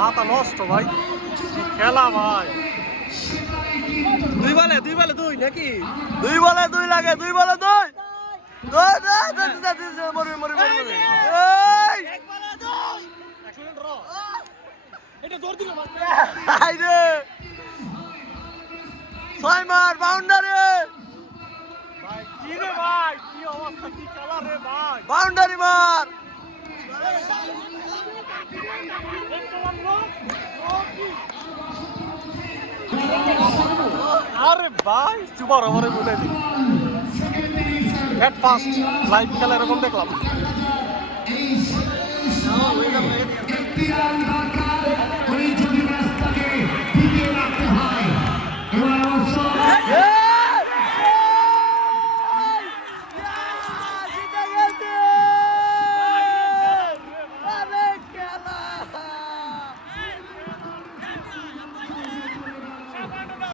মাথা নষ্ট ভাই খেলা ভাই দুই বলে দুই বলে দুই নাকি দুই বলে দুই লাগে দুই বলে দুই দুই দুই দুই আরে ভাই সুপার ওভারে বলে দিই। হেড ফাস্ট লাইভ খেলা এরকম দেখলাম।